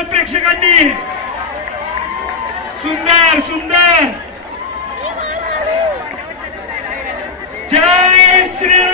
टाळ्या प्रेक्षकांनी. सुंदर सुंदर. जय श्री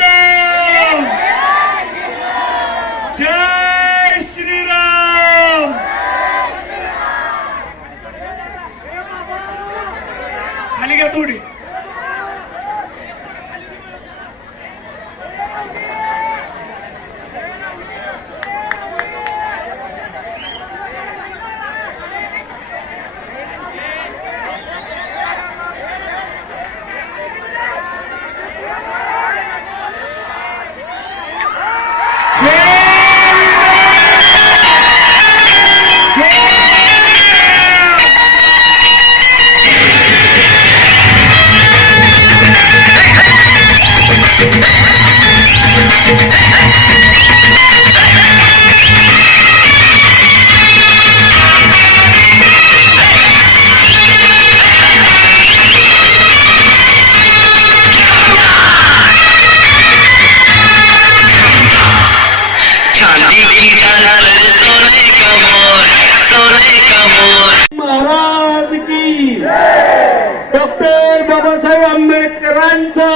डॉक्टर बाबासाहेब आंबेडकरांचा.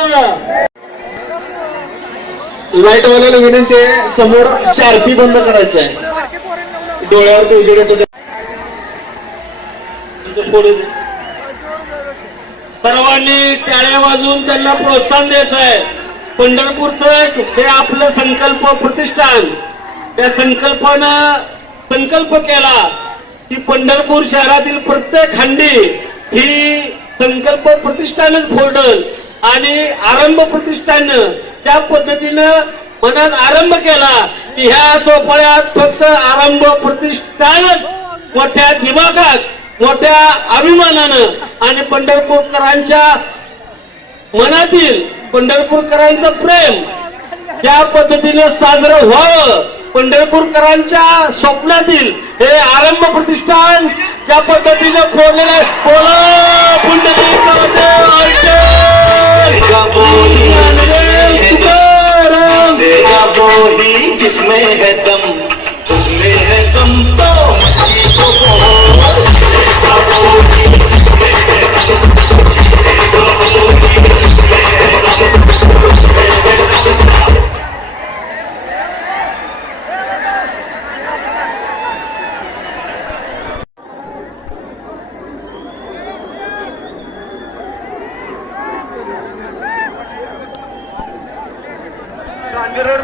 लाइट वाल्याला विनंती आहे समोर शार्पी बंद करायचं आहे डोळ्यावर उजेड येतो. सर्वांनी टाळ्या वाजवून त्यांना प्रोत्साहन द्यायचं आहे पंढरपूरच हे आपलं संकल्प प्रतिष्ठान. त्या संकल्पानं संकल्प केला की पंढरपूर शहरातील प्रत्येक हंडी ही संकल्प प्रतिष्ठानच फोडल आणि आरंभ प्रतिष्ठान त्या पद्धतीनं मनात आरंभ केला की ह्या चोपाळ्यात फक्त आरंभ प्रतिष्ठानच मोठ्या दिमागात मोठ्या अभिमानानं आणि पंढरपूरकरांच्या मनातील पंढरपूरकरांचं प्रेम ज्या पद्धतीनं साजरं व्हावं. पंढरपूरकरांच्या स्वप्नातील हे आरंभ प्रतिष्ठान ज्या पद्धतीनं फोडलेलं आहे. बोला पुंडलिकादेव ही जिसमें है दम उसमें है दम तो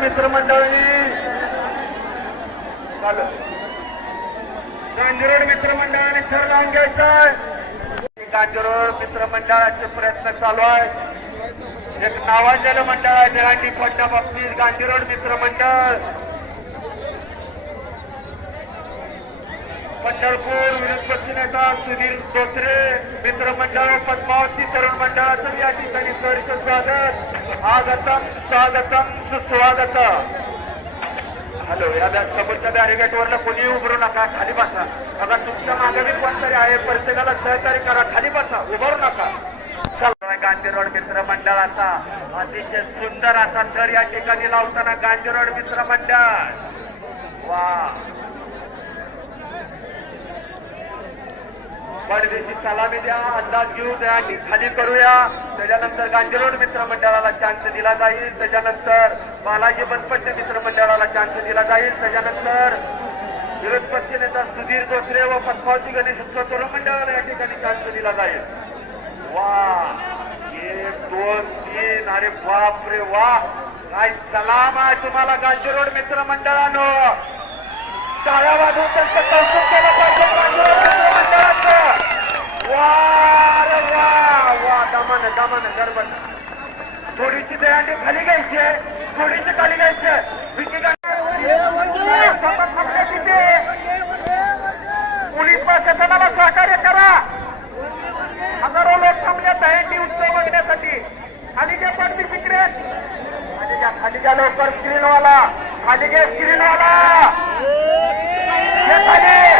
मित्रमंडळी. चालू मित्रमंडळाने मित्रमंडळाने लावून घ्यायचंय. गांधीरोड मित्रमंडळाचे प्रयत्न चालू आहे एक नावाजलेलं मंडळ आहे देहांडी पडण्याबाबतीत गांधीरोड मित्रमंडळ. पंढरपूर विरोध पक्षनेता सुधीर धोत्रे मित्रमंडळ पद्मावती तरुण मंडळाचं या ठिकाणी सहर्ष स्वागत. आगतम स्वागतम सुस्वागत हॅलो या समोरच्या बॅरिगेटवरला कोणी उभारू नका खाली बसा. बघा तुमच्या मागे बी कोणतरी आहे प्रत्येकाला सहकार्य करा खाली बसा उभारू नका. गांधी रोड मित्र मंडळाचा अतिशय सुंदर असा थर या ठिकाणी लावताना गांधी रोड मित्र मंडळ. वा. परदेशी सलामी द्या अंदाज घेऊ द्या खाली करूया. त्याच्यानंतर गांजरोड मित्र मंडळाला चान्स दिला जाईल. त्याच्यानंतर बालाजी बनपट्टे मित्र मंडळाला चान्स दिला जाईल. त्याच्यानंतर विरोध पक्ष नेता सुधीर दोसरे व पद्मावती गणेश उत्सव तरुण मंडळाला या ठिकाणी चान्स दिला जाईल. वा एक दोन तीन अरे बाप रे वा. काय सलाम आहे तुम्हाला गांजरोड मित्रमंडळानं. टाळ्या वाजवून त्यांचं कौतुक केलं पाहिजे गांधीरोड दमान दमान गरबत थोडीशी दहीहंडी खाली घ्यायची थोडीशी खाली घ्यायची भीती पोलीस प्रशासनाला सहकार्य करा. हजारो लोक थांबले दहीहंडी उत्सव बघण्यासाठी. खाली घ्या पण मी तिकडे खाली घ्या खाली घ्या लवकर स्क्रीनवाला खाली घ्या स्क्रीनवाला खाली.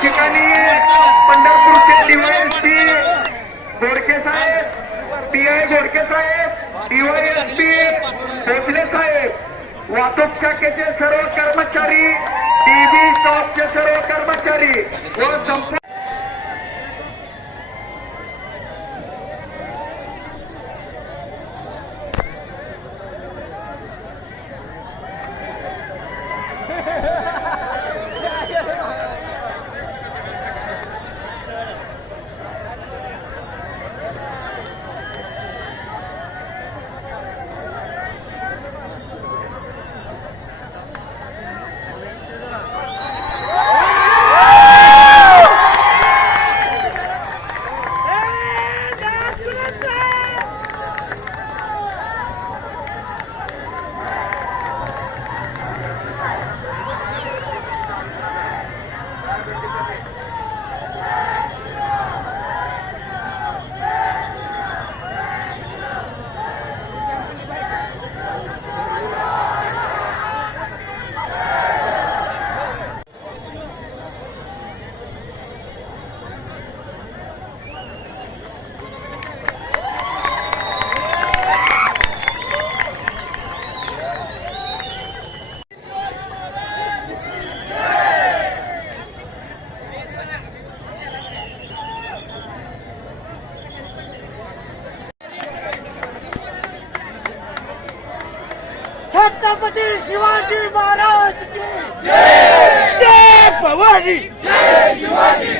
ठिकाणी पंढरपूरचे डीवायएसपी गोडके साहेब पी आय गोडके साहेब डीवायएसपी भोसले साहेब. वाहतूक शाखेचे सर्व कर्मचारी टीव्ही स्टॉपचे सर्व कर्मचारी व शिवाजी! जय शिवाजी!